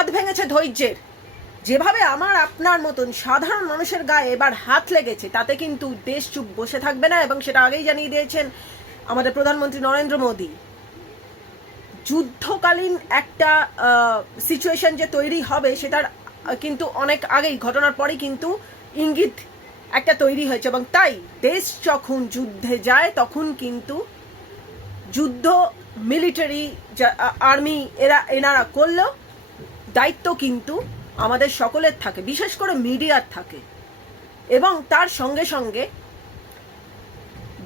বাঁধ ভেঙেছে ধৈর্যের। যেভাবে আমার আপনার মতন সাধারণ মানুষের গায়ে এবার হাত লেগেছে, তাতে কিন্তু দেশ চুপ বসে থাকবে না, এবং সেটা আগেই জানিয়ে দিয়েছেন আমাদের প্রধানমন্ত্রী নরেন্দ্র মোদী। যুদ্ধকালীন একটা সিচুয়েশন যে তৈরি হবে সেটার কিন্তু অনেক আগেই, ঘটনার পরেই কিন্তু ইঙ্গিত একটা তৈরি হয়েছে, এবং তাই দেশ যখন যুদ্ধে যায় তখন কিন্তু যুদ্ধ মিলিটারি আর্মি এনারা করলেও দায়িত্ব কিন্তু আমাদের সকলের থাকে, বিশেষ করে মিডিয়ার থাকে, এবং তার সঙ্গে সঙ্গে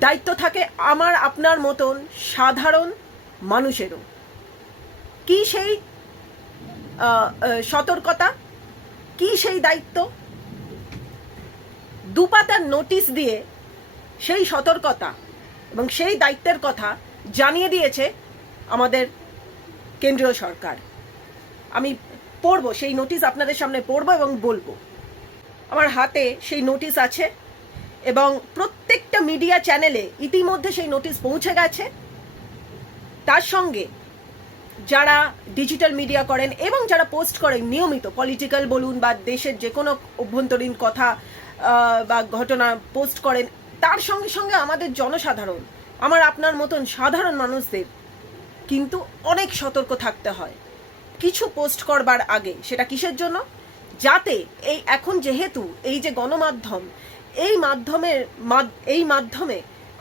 দায়িত্ব থাকে আমার আপনার মতন সাধারণ মানুষেরও। কি সেই সতর্কতা, কি সেই দায়িত্ব? দুপাতার নোটিশ দিয়ে সেই সতর্কতা এবং সেই দায়িত্বের কথা জানিয়ে দিয়েছে আমাদের কেন্দ্রীয় সরকার। আমি পড়বো সেই নোটিশ, আপনাদের সামনে পড়বো এবং বলবো। আমার হাতে সেই নোটিশ আছে এবং প্রত্যেকটা মিডিয়া চ্যানেলে ইতিমধ্যে সেই নোটিশ পৌঁছে গেছে। তার সঙ্গে যারা ডিজিটাল মিডিয়া করেন এবং যারা পোস্ট করেন নিয়মিত, পলিটিক্যাল বলুন বা দেশের যে কোনো অভ্যন্তরীণ কথা বা ঘটনা পোস্ট করেন, তার সঙ্গে সঙ্গে আমাদের জনসাধারণ, আমার আপনার মতন সাধারণ মানুষদের কিন্তু অনেক সতর্ক থাকতে হয় কিছু পোস্ট করবার আগে। সেটা কিসের জন্য? যাতে এই এখন যেহেতু এই যে গণমাধ্যম, এই মাধ্যমে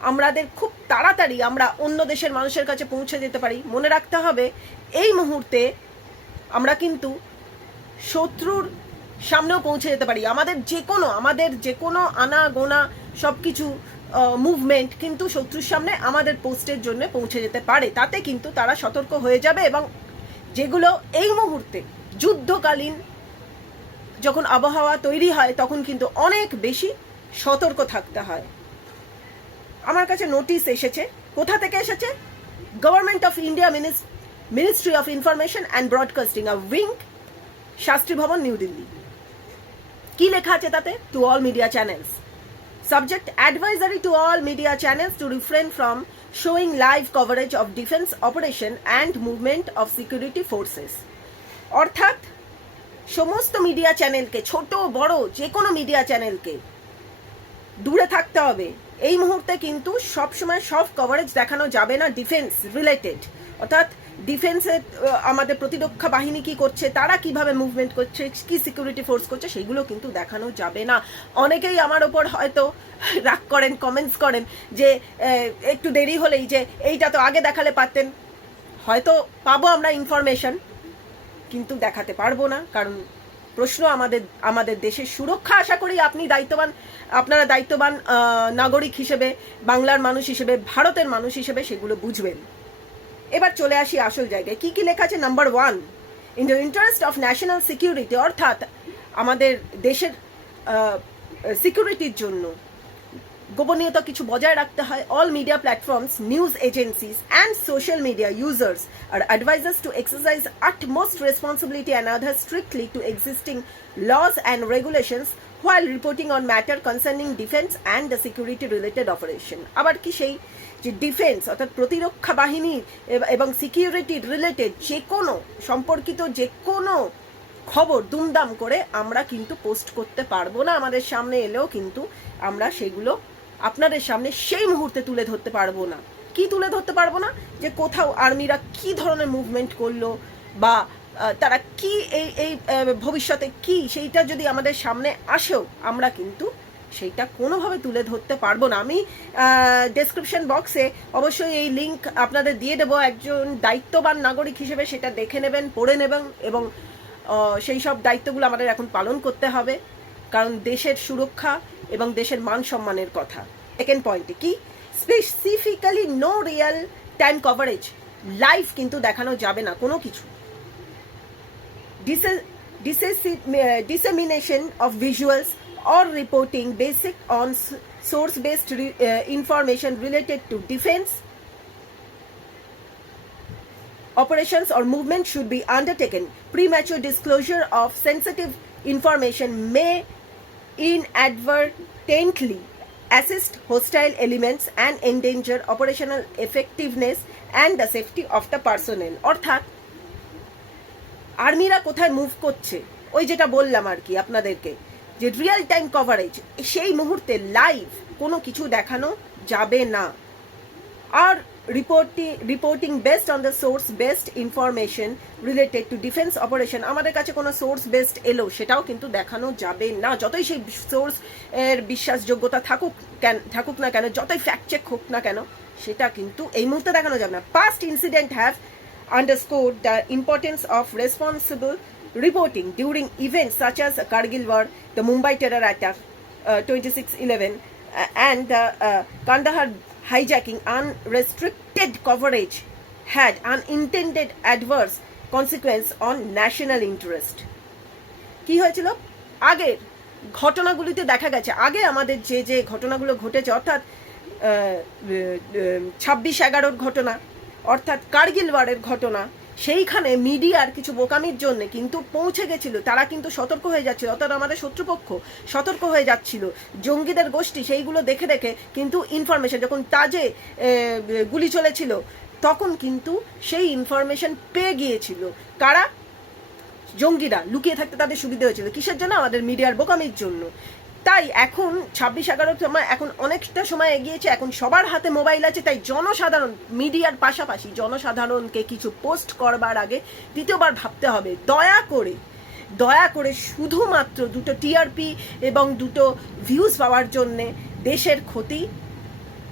আমাদের খুব তাড়াতাড়ি আমরা অন্য দেশের মানুষের কাছে পৌঁছে যেতে পারি। মনে রাখতে হবে এই মুহূর্তে আমরা কিন্তু শত্রুর সামনেও পৌঁছে যেতে পারি। আমাদের যে কোনো আনা গোনা সব কিছু মুভমেন্ট কিন্তু শত্রুর সামনে আমাদের পোস্টের জন্য পৌঁছে যেতে পারে। তাতে কিন্তু তারা সতর্ক হয়ে যাবে, এবং যেগুলো এই মুহূর্তে যুদ্ধকালীন যখন আবহাওয়া তৈরি হয় তখন কিন্তু অনেক বেশি সতর্ক থাকতে হয়। আমার কাছে নোটিশ এসেছে। কোথা থেকে এসেছে? Government of India ministry of information and broadcasting, wing, Shastri ভবন, নিউ দিল্লি। কি লেখা আছে তাতে? To all media channels, subject advisory to all media channels to refrain from showing live coverage of defense operation and movement of security forces. অর্থাৎ সমস্ত media চ্যানেলকে, ছোট বড় যে কোনো মিডিয়া চ্যানেলকে দূরে থাকতে হবে। এই মুহূর্তে কিন্তু সবসময় সব কভারেজ দেখানো যাবে না ডিফেন্স রিলেটেড, অর্থাৎ ডিফেন্সের আমাদের প্রতিরক্ষা বাহিনী কি করছে, তারা কিভাবে মুভমেন্ট করছে, কি সিকিউরিটি ফোর্স করছে, সেগুলো কিন্তু দেখানো যাবে না। অনেকেই আমার ওপর হয়তো রাগ করেন, কমেন্টস করেন যে একটু দেরি হলেই যে এইটা তো আগে দেখালে পারতেন। হয়তো পাবো আমরা ইনফরমেশন, কিন্তু দেখাতে পারবো না, কারণ প্রশ্ন আমাদের দেশের সুরক্ষা। আশা করি আপনারা দায়িত্ববান নাগরিক হিসেবে, বাংলার মানুষ হিসেবে, ভারতের মানুষ হিসেবে সেগুলো বুঝবেন। এবার চলে আসি আসল জায়গায়। কি কি লেখা আছে? Number 1, in the interest of national security, অর্থাৎ আমাদের দেশের সিকিউরিটির জন্য গোপনীয়তা কিছু বজায় রাখতে হয়। All media platforms, news agencies and social media users are advised to exercise utmost responsibility and adhere strictly to existing laws and regulations while reporting on matter concerning defense and the security related operation. আবার কি সেই যে defence অর্থাৎ প্রতিরক্ষা বাহিনী এবং security related যে কোনো সম্পর্কিত যে কোনো খবর দুমদাম করে আমরা কিন্তু পোস্ট করতে পারবো না। আমাদের সামনে এলেও কিন্তু আমরা সেগুলো আপনাদের সামনে সেই মুহূর্তে তুলে ধরতে পারবো না। কি তুলে ধরতে পারবো না? যে কোথাও আর্মিরা কি ধরনের মুভমেন্ট করলো বা তারা কি এই ভবিষ্যতে কি, সেইটা যদি আমাদের সামনে আসেও আমরা কিন্তু সেইটা কোনোভাবে তুলে ধরতে পারবো না। আমি ডেসক্রিপশন বক্সে অবশ্যই এই লিঙ্ক আপনাদের দিয়ে দেবো। একজন দায়িত্ববান নাগরিক হিসেবে সেটা দেখে নেবেন, পড়ে নেবেন, এবং সেই সব দায়িত্বগুলো আমাদের এখন পালন করতে হবে, কারণ দেশের সুরক্ষা এবং দেশের মান সম্মানের কথা। সেকেন্ড পয়েন্টে কি? Specifically no real time coverage, live কিন্তু দেখানো যাবে না কোনো কিছু। dissemination of visuals or reporting basic on source-based information related to defense operations or movement should be undertaken. Premature disclosure of sensitive information may inadvertently assist hostile elements and endanger operational effectiveness and the safety of the personnel. অর্থাৎ আর্মিরা কোথায় move করছে, ওই যেটা বললাম আর কি আপনাদেরকে, যে real time coverage, সেই মুহূর্তে লাইভ কোনো কিছু দেখানো যাবে না। আর reporting based on the source based information related to defence operation, আমাদের কাছে কোনো সোর্স বেসড এলো সেটাও কিন্তু দেখানো যাবে না, যতই সেই সোর্স এর বিশ্বাসযোগ্যতা থাকুক না কেন, যতই ফ্যাক্ট চেক হোক না কেন, সেটা কিন্তু এই মুহূর্তে দেখানো যাবে না। Past incident have underscored the importance of responsible reporting during events such as Kargil War, the Mumbai terror attack, 26/11, and the Kandahar hijacking. Unrestricted coverage had unintended adverse consequence on national interest. কি হয়েছিল আগের ঘটনাগুলিতে দেখা গেছে, আগে আমাদের যে যে ঘটনাগুলো ঘটেছে, অর্থাৎ 26/11 ঘটনা, অর্থাৎ কার্গিল ওয়ারের ঘটনা, সেইখানে মিডিয়ার কিছু বোকামির জন্য কিন্তু পৌঁছে গেছিল, তারা কিন্তু সতর্ক হয়ে যাচ্ছিল, অর্থাৎ আমাদের শত্রুপক্ষ সতর্ক হয়ে যাচ্ছিল, জঙ্গিদের গোষ্ঠী সেইগুলো দেখে দেখে কিন্তু ইনফরমেশন, যখন তাজে গুলি চলেছিল তখন কিন্তু সেই ইনফরমেশন পেয়ে গিয়েছিল কারা, জঙ্গিরা, লুকিয়ে থাকতে তাদের সুবিধা হয়েছিল, কিসের জন্য, আমাদের মিডিয়ার বোকামির জন্য। তাই এখন 26/11 সময় এখন অনেকটা সময় এগিয়েছে, এখন সবার হাতে মোবাইল আছে, তাই জনসাধারণ, মিডিয়ার পাশাপাশি জনসাধারণকে কিছু পোস্ট করবার আগে দ্বিতীয়বার ভাবতে হবে। দয়া করে শুধুমাত্র দুটো টিআরপি এবং দুটো ভিউজ পাওয়ার জন্যে দেশের ক্ষতি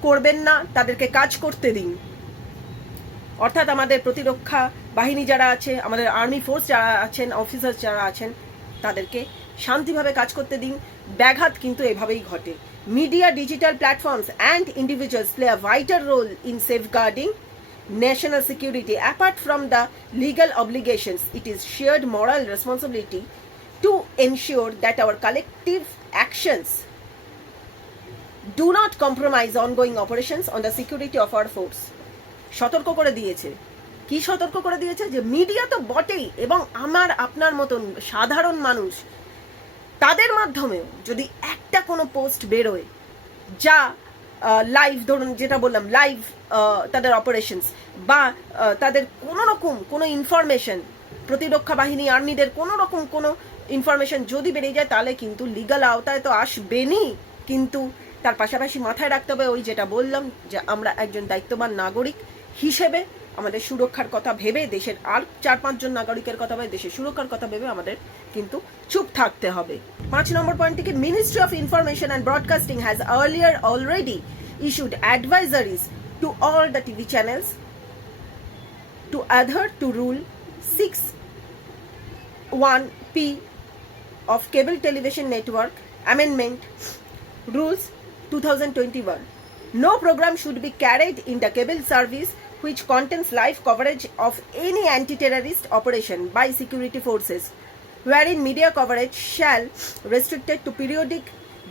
করবেন না, তাদেরকে কাজ করতে দিন। অর্থাৎ আমাদের প্রতিরক্ষা বাহিনী যারা আছে, আমাদের আর্মি ফোর্স যারা আছেন, অফিসার যারা আছেন, তাদেরকে শান্তিভাবে কাজ করতে দিন। ব্যাঘাত কিন্তু এভাবেই ঘটে। Media, digital platforms and individuals play a vital role in safeguarding national security. Apart from the legal obligations, it is shared moral responsibility to ensure that our collective actions do not compromise ongoing operations on the security of our force. সতর্ক করে দিয়েছে, কি সতর্ক করে দিয়েছে, যে media তো বটেই, এবং আমার আপনার মতন সাধারণ মানুষ, তাদের মাধ্যমেও যদি একটা কোনো পোস্ট বেরোয় যা লাইভ, ধরুন যেটা বললাম লাইভ তাদের অপারেশনস, বা তাদের কোনো রকম কোনো ইনফরমেশন, প্রতিরক্ষা বাহিনী আর্মিদের কোনো রকম কোনো ইনফরমেশন যদি বেরিয়ে যায়, তাহলে কিন্তু লিগাল আওতায় তো আসবেনই, কিন্তু তার পাশাপাশি মাথায় রাখতে হবে ওই যেটা বললাম, যে আমরা একজন দায়িত্ববান নাগরিক হিসেবে আমাদের সুরক্ষার কথা ভেবে, দেশের আর 4-5 জন নাগরিকের কথা ভেবে, দেশের সুরক্ষার কথা ভেবে আমাদের কিন্তু চুপ থাকতে হবে। 5 নম্বর পয়েন্টে কি, ministry of information and broadcasting has earlier already issued advisories to all the TV channels to adhere to Rule 6(1)(p) of Cable Television Network Amendment Rules 2021. No program should be carried in the cable service which contains live coverage of any anti-terrorist operation by security forces, wherein media coverage shall restricted to periodic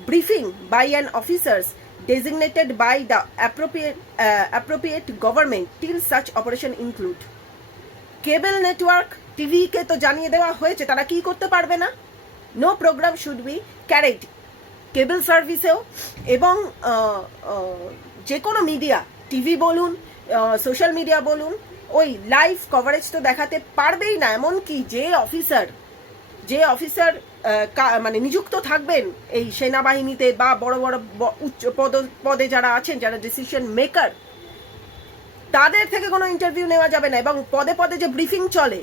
briefing by an officers designated by the appropriate government till such operation include. Cable network টিভিকে তো জানিয়ে দেওয়া হয়েছে তারা কি করতে পারবে না, no programme should be carried cable সার্ভিসেও, এবং যে কোনো মিডিয়া, টিভি বলুন, সোশ্যাল মিডিয়া বলুন, ওই লাইভ কভারেজ তো দেখাতে পারবেই না। এমনকি যে অফিসার মানে নিযুক্ত থাকবেন এই সেনাবাহিনীতে বা বড় বড় উচ্চ পদে যারা আছেন, যারা ডিসিশন মেকার, তাদের থেকে কোনো ইন্টারভিউ নেওয়া যাবে না। এবং পদে পদে যে ব্রিফিং চলে,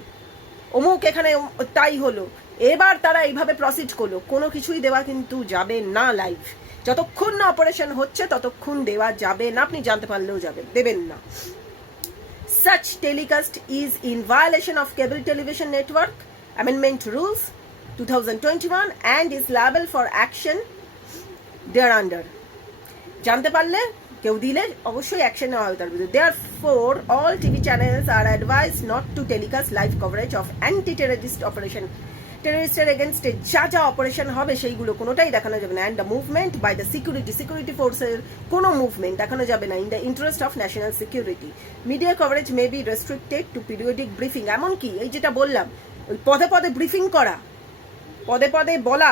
অমুক এখানে তাই হলো, এবার তারা এইভাবে প্রসিড করলো, কোনো কিছুই দেওয়া কিন্তু যাবে না লাইভ। যতক্ষণ না অপারেশন হচ্ছে ততক্ষণ দেওয়া যাবে না, আপনি জানতে পারলেও দেবেন না। Such telecast is in violation of Cable Television Network Amendment Rules 2021 and is liable for action thereunder. জানতে পারলে কেউ দিলে অবশ্যই অ্যাকশন নেওয়া হবে তার বিরুদ্ধে। Therefore, all TV channels are advised not to telecast live coverage of anti-terrorist operation. টেররিস্টের এগেনস্টে যা অপারেশন হবে সেইগুলো কোনোটাই দেখানো যাবে না। And the movement by the security ফোর্সের কোনো মুভমেন্ট দেখানো যাবে না in the interest of national security. Media coverage may be restricted to periodic briefing. এমনকি এই যেটা বললাম, ওই পদে পদে ব্রিফিং করা, পদে পদে বলা,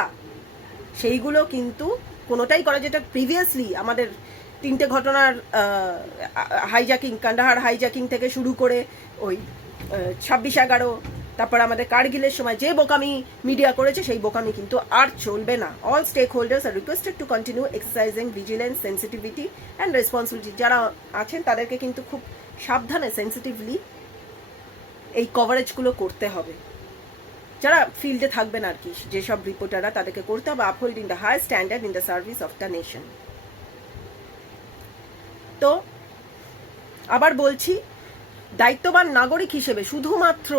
সেইগুলো কিন্তু কোনোটাই করা, যেটা প্রিভিয়াসলি আমাদের 3টে ঘটনার হাইজ্যাকিং, কান্দাহার হাইজ্যাকিং থেকে শুরু করে ওই 26/11 তারপর আমাদের কার্গিলের সময় যে বোকামি মিডিয়া করেছে সেই বোকামি কিন্তু আর চলবে না। All stakeholders are requested to continue exercising vigilance, sensitivity and responsibility. যারা আছেন তাদেরকে কিন্তু খুব সাবধানে, সেন্সিটিভলি এই কভারেজগুলো করতে হবে। যারা ফিল্ডে থাকবেন আর কি, যেসব রিপোর্টাররা, তাদেরকে করতে হবে upholding the high standard in the service of the nation. তো আবার বলছি, দায়িত্ববান নাগরিক হিসেবে শুধুমাত্র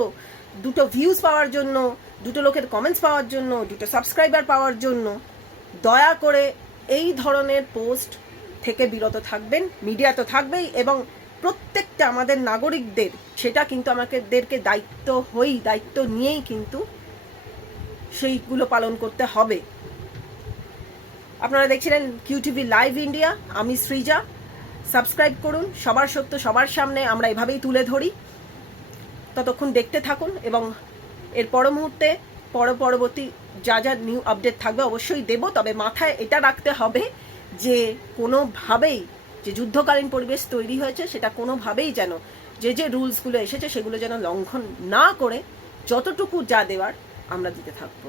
দুটো ভিউজ পাওয়ার জন্য, দুটো লোকের কমেন্টস পাওয়ার জন্য, দুটো সাবস্ক্রাইবার পাওয়ার জন্য দয়া করে এই ধরনের পোস্ট থেকে বিরত থাকবেন। মিডিয়া তো থাকবেই, এবং প্রত্যেকটা আমাদের নাগরিকদের সেটা কিন্তু আমাদেরকে দায়িত্ব নিয়েই কিন্তু সেইগুলো পালন করতে হবে। আপনারা দেখছিলেন QTV লাইভ ইন্ডিয়া, আমি সৃজা। সাবস্ক্রাইব করুন। সবার সত্য সবার সামনে আমরা এভাবেই তুলে ধরি। ততক্ষণ দেখতে থাকুন, এবং এর পরবর্তী যা যা নিউ আপডেট থাকবে অবশ্যই দেব। তবে মাথায় এটা রাখতে হবে যে কোনোভাবেই যে যুদ্ধকালীন পরিবেশ তৈরি হয়েছে সেটা কোনোভাবেই যেন যে রুলসগুলো এসেছে সেগুলো যেন লঙ্ঘন না করে যতটুকু যা দেওয়ার আমরা দিতে থাকবো।